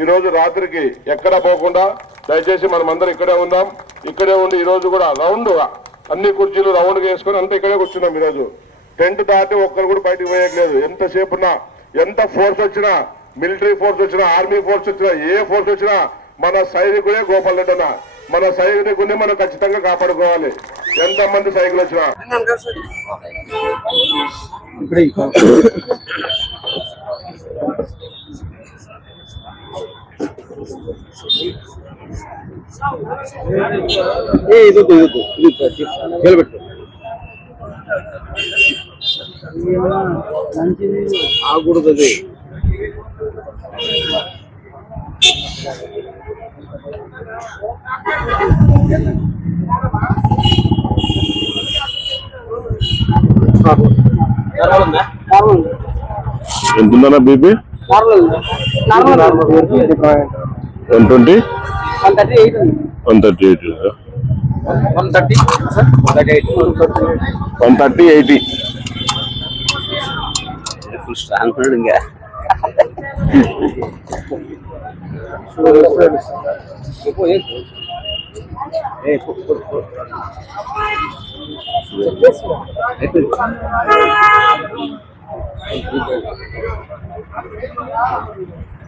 ఈ రోజు రాత్రికి ఎక్కడ పోకుండా దయచేసి మనం అందరం ఇక్కడే ఉందాం ఇక్కడే ఉండి ఈ రోజు కూడా రౌండ్ అన్ని కుర్చీలు రౌండ్ వేసుకొని అంతా ఇక్కడే కూర్చున్నాం ఈ రోజు. టెంట్ దాటి ఒక్కరు కూడా బయటకు పోయట్లేదు. ఎంతసేపు ఉన్నా ఎంత ఫోర్స్ వచ్చినా మిలిటరీ ఫోర్స్ వచ్చినా ఆర్మీ ఫోర్స్ వచ్చినా ఏ ఫోర్స్ వచ్చినా మన సైనికుడే గోపాల్ రెడ్డి అన్న. మన సైనికుడిని మనం ఖచ్చితంగా కాపాడుకోవాలి. ఎంత మంది సైకిల్ వచ్చినా ఏ ఇది వద్దు, ఇది వద్దు. ఇది నిలబెట్టు. ఆగకూడదు అది. ఎంత ఉందన్నా BP one twenty? One thirty eight one thirty thirty eight one thirty eighty full strong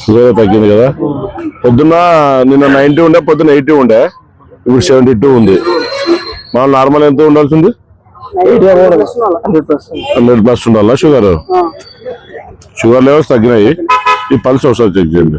sugar తగ్గింది కదా? పొద్దున్న నిన్న నైన్టీ ఉండే పొద్దున్న ఎయిటీ ఉండే. ఇప్పుడు సెవెంటీ టూ ఉంది. మన నార్మల్ ఎంత ఉండాల్సింది? హండ్రెడ్ ప్లస్ ఉండాలా షుగర్? షుగర్ లెవెల్స్ తగ్గినాయి. ఈ పల్స్ ఒకసారి చెక్ చేయండి.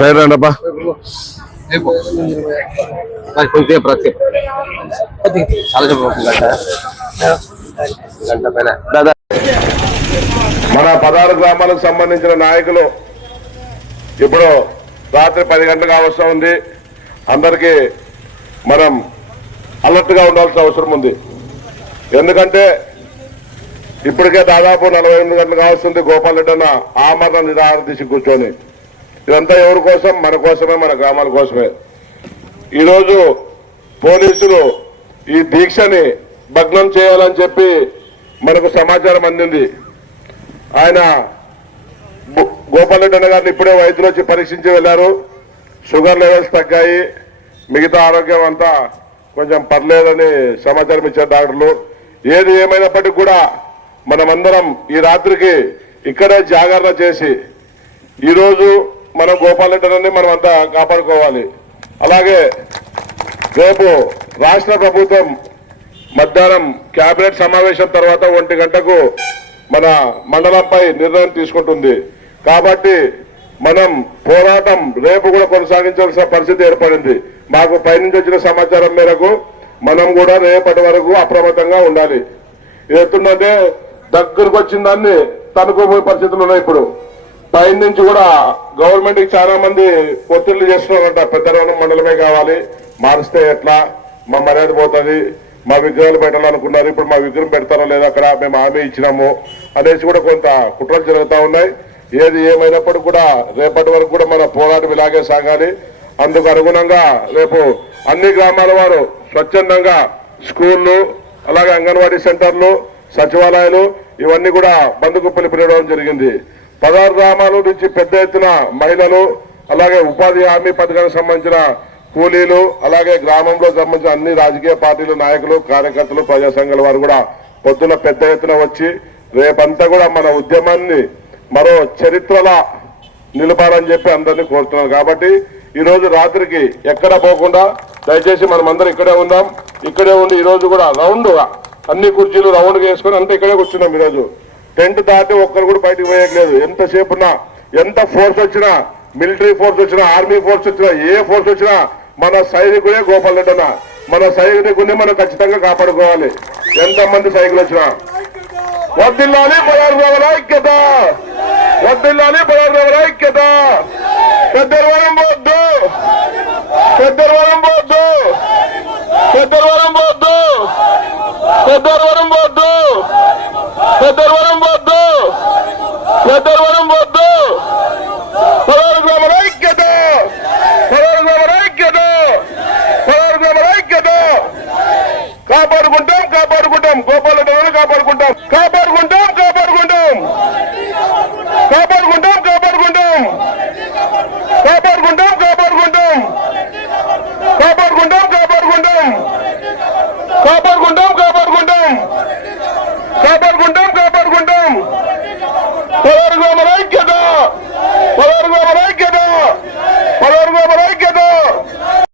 సైడ్ రండప్పా. కొంచెం మన పదహారు గ్రామాలకు సంబంధించిన నాయకులు ఇప్పుడు రాత్రి పది గంటలకు అవసరం ఉంది. అందరికీ మనం అలర్ట్గా ఉండాల్సిన అవసరం ఉంది. ఎందుకంటే ఇప్పటికే దాదాపు నలభై ఎనిమిది గంటలు కావస్తుంది గోపాల్ రెడ్డి అన్న ఆమరణ నిరాహార తీసి కూర్చొని. ఇదంతా ఎవరి కోసం? మన కోసమే మన గ్రామాల కోసమే. ఈరోజు పోలీసులు ఈ దీక్షని భగ్నం చేయాలని చెప్పి మనకు సమాచారం అందింది. ఆయన గో- గోపాల్ రెడ్డి అన్న గారిని ఇప్పుడే వైద్యులు వచ్చి పరీక్షించి వెళ్ళారు. షుగర్ లెవెల్స్ తగ్గాయి. మిగతా ఆరోగ్యం అంతా కొంచెం పర్లేదని సమాచారం ఇచ్చారు డాక్టర్లు. ఏది ఏమైనప్పటికీ కూడా మనమందరం ఈ రాత్రికి ఇక్కడే జాగరణ చేసి ఈరోజు మన గోపాలరెడ్డి మనం అంతా కాపాడుకోవాలి. అలాగే రేపు రాష్ట్ర ప్రభుత్వం మధ్యాహ్నం కేబినెట్ సమావేశం తర్వాత ఒంటి గంటకు మన మండలంపై నిర్ణయం తీసుకుంటుంది. కాబట్టి మనం పోరాటం రేపు కూడా కొనసాగించాల్సిన పరిస్థితి ఏర్పడింది. మాకు పైనుంచి వచ్చిన సమాచారం మేరకు మనం కూడా రేపటి వరకు అప్రమత్తంగా ఉండాలి. ఎత్తుందంటే దగ్గరకు వచ్చిన దాన్ని తనుకోబోయే పరిస్థితులు ఉన్నాయి ఇప్పుడు. పైన నుంచి కూడా గవర్నమెంట్కి చాలా మంది ఒత్తిళ్ళు చేస్తున్నారంట. పెద్దరవనం మండలమే కావాలి. మారిస్తే ఎట్లా? మా మర్యాద పోతుంది. మా విగ్రహాలు పెట్టాలనుకున్నారు ఇప్పుడు మా విగ్రహం పెడతారో లేదా అక్కడ మేము హామీ ఇచ్చినాము అనేసి కూడా కొంత కుట్రలు జరుగుతూ ఉన్నాయి. ఏది ఏమైనప్పటికీ కూడా రేపటి వరకు కూడా మన పోరాటం ఇలాగే సాగాలి. అందుకు అనుగుణంగా రేపు అన్ని గ్రామాల వారు స్వచ్ఛందంగా స్కూళ్ళు అలాగే అంగన్వాడీ సెంటర్లు సచివాలయాలు ఇవన్నీ కూడా బంధుకు పెరగడం జరిగింది. పదహారు గ్రామాల నుంచి పెద్ద ఎత్తున మహిళలు అలాగే ఉపాధి హామీ పథకానికి సంబంధించిన కూలీలు అలాగే గ్రామంలో సంబంధించిన అన్ని రాజకీయ పార్టీలు నాయకులు కార్యకర్తలు ప్రజా సంఘాల వారు కూడా పొద్దున పెద్ద ఎత్తున వచ్చి రేపంతా కూడా మన ఉద్యమాన్ని మరో చరిత్రలా నిలపాలని చెప్పి అందరినీ కోరుతున్నాను కాబట్టి ఈరోజు రాత్రికి ఎక్కడ పోకుండా దయచేసి మనం అందరం ఇక్కడే ఉందాం. ఇక్కడే ఉండి ఈరోజు కూడా రౌండ్ అన్ని కుర్చీలు రౌండ్ వేసుకొని అంతా ఇక్కడే కూర్చున్నాం ఈరోజు. టెంట్ దాటి ఒక్కరు కూడా బయటకు పోయట్లేదు. ఎంతసేపు ఉన్నా ఎంత ఫోర్స్ వచ్చినా మిలిటరీ ఫోర్స్ వచ్చినా ఆర్మీ ఫోర్స్ వచ్చినా ఏ ఫోర్స్ వచ్చినా మన సైనికుడే గోపాల్ రెడ్డి అన్న. మన సైనికుడిని మనం ఖచ్చితంగా కాపాడుకోవాలి. ఎంతమంది సైకిల్ వచ్చినా. వద్దిల్లాలి పదహారు గ్రామాల ఐక్యత. వద్దిల్లాలి పదహారు గ్రామాల ఐక్యత. పెద్దవరం పోద్దు పెద్దవరం పోద్దు పెద్దవరం పోద్దు పెద్దవరం వద్దు. పెద్దవరం వద్దు. పెద్దవరం వద్దు. పదహారు గ్రామాల ఐక్యత. పదహారు గ్రామాల ఐక్యత. పదహారు గ్రామాల ఐక్యత. కాపాడుకుంటాం కాపాడుకుంటాం. గోపాలరెడ్డి కాపాడుకుంటాం. కాపాడుకుంటాం कापर गुंडम कापर गुंडम कापर गुंडम